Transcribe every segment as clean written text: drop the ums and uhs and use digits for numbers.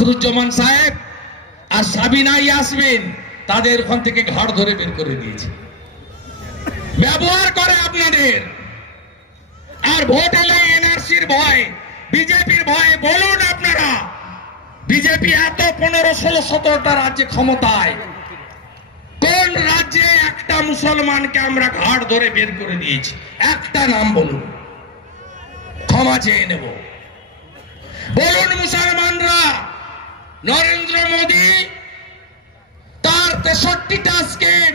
আখরুজ্জামান সাহেব আর সাবিনা ইয়াসমিন তাদের ওখান থেকে ঘাড় ধরে বের করে দিয়েছে। ব্যবহার করে আপনাদের। আর ভোট এলে এনআরসির ভয়, বিজেপির ভয়। বলুন আপনারা, বিজেপি এত 15-16-17টা রাজ্যে ক্ষমতায়, কোন রাজ্যে একটা মুসলমানকে আমরা ঘাড় ধরে বের করে দিয়েছি? একটা নাম বলুন, ক্ষমা চেয়ে নেব। বলুন মুসলমানরা, নরেন্দ্র মোদী তার 63টা স্কিম,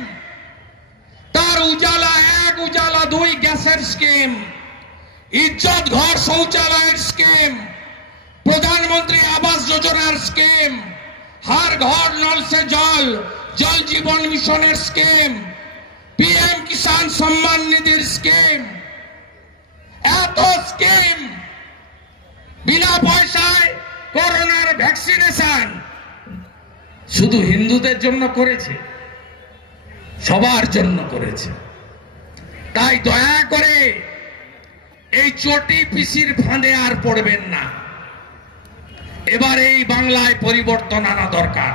তার উজালা 1, উজালা 2 গ্যাসের স্কিম, ইজ্জত ঘর শৌচালয়ের স্কিম, প্রধানমন্ত্রী আবাস যোজনার স্কিম, हर घर नल से जल, जल जीवन मिशनेर स्कीम, पीएम किसान सम्मान निधिर स्कीम, এত স্কিম, বিনা পয়সায় করোনার ভ্যাকসিনেশন শুধু হিন্দুদের জন্য করেছে, সবার জন্য করেছে। তাই দয়া করে এই চটি পিসির ফাঁদে আর পড়বেন না। এবার এই বাংলায় পরিবর্তন আনা দরকার।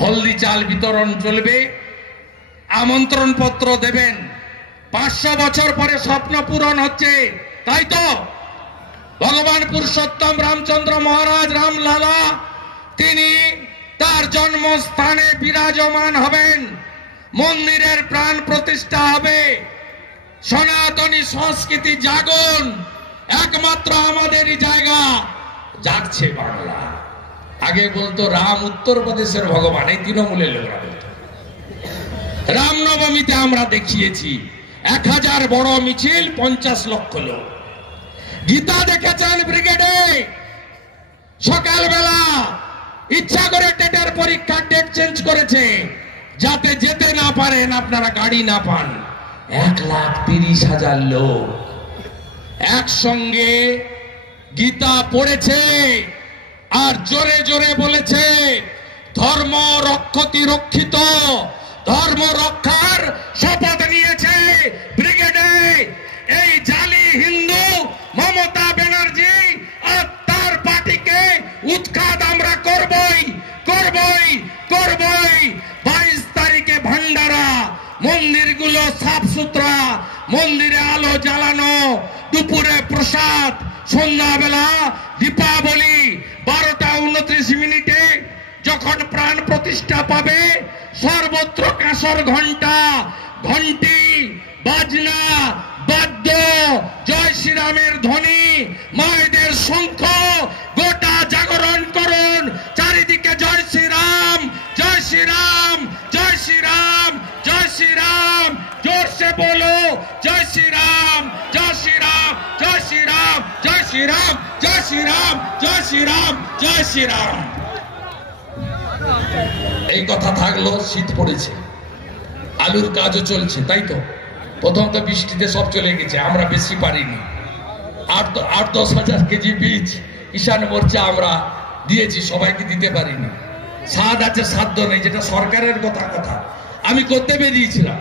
হলদি চাল বিতরণ চলবে, আমন্ত্রণ পত্র দেবেন। 500 বছর পরে স্বপ্ন পূরণ হচ্ছে, তাই তো? ভগবান পুরুষোত্তম রামচন্দ্র মহারাজ রামলালা তিনি তার জন্মস্থানে বিরাজমান হবেন, মন্দিরের প্রাণ প্রতিষ্ঠা হবে, সনাতনী সংস্কৃতি জাগন একমাত্র আমাদেরই জায়গা। জাগছে বাংলা। আগে বলতো রাম উত্তরপ্রদেশের ভগবান, এই তৃণমূলের লোকরা বলতো। রামনবমীতে আমরা দেখিয়েছি 1000 বড় মিছিল, 50 লক্ষ লোক। গীতা দেখেছেন ব্রিগেডে সকালবেলা ইচ্ছা করে টেটের পরীক্ষার ডেট চেঞ্জ করেছে যাতে যেতে না পারেন, আপনারা গাড়ি না পান। 1,30,000 লোক একসঙ্গে গীতা পড়েছে আর জোরে জোরে বলেছে ধর্ম রক্ষতি রক্ষিত, ধর্ম রক্ষার শপথ নিয়েছে ব্রিগেডে। এই জালি হিন্দু মমতা ব্যানার্জি আর তার পার্টিকে উৎখাত আমরা করবই করবই করবই। 22 তারিখে ভান্ডারা, মন্দিরগুলো সাফ সুতরা, মন্দিরে আলো জ্বালানো, দুপুরে প্রসাদ, সন্ধ্যাবেলা দীপাবলি। 12টা 29 মিনিটে যখন প্রাণ প্রতিষ্ঠা পাবে, সর্বত্র কাঁসর ঘন্টা, ঘন্টি, বাজনা, বাদ্য, জয় শ্রীরামের ধ্বনি, মায়েদের শঙ্খ, গোটা জাগরণ করুন। চারিদিকে জয় শ্রীরাম, জয় শ্রীরাম, জয় শ্রীরাম, জয় শ্রীরাম। जोर से बोलो जय श्री राम, जय श्री राम, जय श्री राम, जय श्री राम, जय श्री राम, जय श्री राम, जय श्री राम। এই কথা থাকলো। শীত পড়েছে, আলুর কাজও চলছে, তাই তো? প্রথম তো বৃষ্টিতে সব চলে গেছে, আমরা বেশি পারিনি। 8-10 হাজার কেজি বীজ কিষাণ মোর্চা আমরা দিয়েছি, সবাইকে দিতে পারিনি। সাদ আছে, সাধ্য নেই, যেটা সরকারের কথা আমি করতে বেরিয়েছিলাম।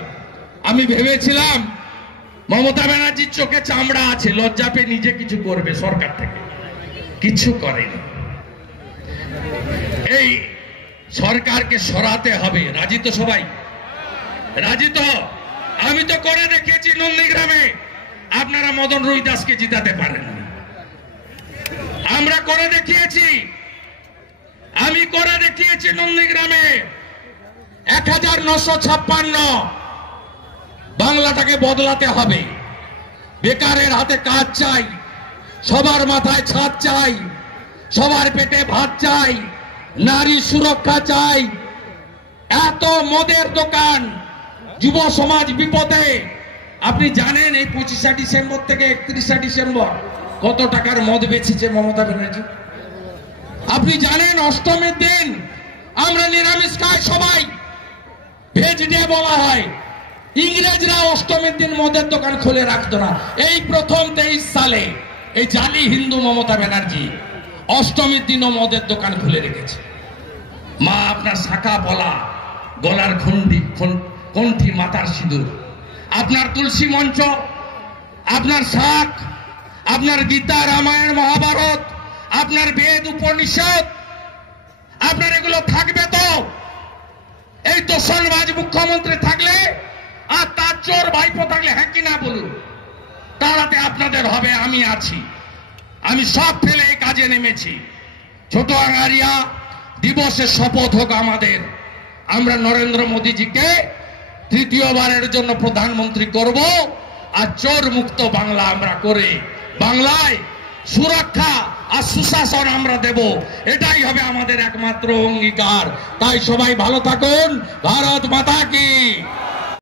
আমি ভেবেছিলাম মমতা ব্যানার্জির চোখে চামড়া আছে, লজ্জা পেয়ে নিজে কিছু করবে, সরকার থেকে কিছু করেনি। এই সরকারকে সরাতে হবে। রাজি তো সবাই? রাজি তো? আমি তো করে দেখিয়েছি নন্দীগ্রামে, আপনারা মদন রুইদাসকে জিতাতে পারেন। আমরা করে দেখিয়েছি, আমি করে দেখিয়েছি নন্দীগ্রামে 1956। বাংলাটাকে বদলাতে হবে। বেকারের হাতে কাজ চাই, সবার মাথায় ছাদ চাই, সবার পেটে ভাত চাই, নারী সুরক্ষা চাই। এত মদের দোকান, যুব সমাজ বিপদে। আপনি জানেন এই 25 ডিসেম্বর থেকে 31 ডিসেম্বর কত টাকার মদ বেচেছে মমতা ব্যানার্জি? আপনি জানেন অষ্টমীর দিন আমরা নিরামিষ খাই সবাই, ভেজ ডে বলা হয়। ইংরেজরা অষ্টমীর দিন মদের দোকান খুলে রাখতো না। এই প্রথম 23 সালে এই জালি হিন্দু মমতা ব্যানার্জি অষ্টমীর দিনও মদের দোকান খুলে রেখেছে। মা আপনার শাখা পলা, গলার কণ্ঠি, মাথার সিঁদুর, আপনার তুলসী মঞ্চ, আপনার শাক, আপনার গীতা, রামায়ণ, মহাভারত, আপনার বেদ, উপনিষদ, এগুলো থাকবে তো? এই দোষণবাজ মুখ্যমন্ত্রী থাকলে আর তার চোর ভাইপো থাকলে, হ্যাঁ কি না বলুন? তাড়াতে আপনাদের হবে, আমি আছি, আমি সব ফেলে এই কাজে নেমেছি। ছোট আঙারিয়া দিবসের শপথ হোক আমাদের, আমরা নরেন্দ্র মোদীজিকে তৃতীয়বারের জন্য প্রধানমন্ত্রী করব, আর চোর মুক্ত বাংলা আমরা করে বাংলায় সুরক্ষা আর সুশাসন আমরা দেব। এটাই হবে আমাদের একমাত্র অঙ্গীকার। তাই সবাই ভালো থাকুন। ভারত মাতা কি।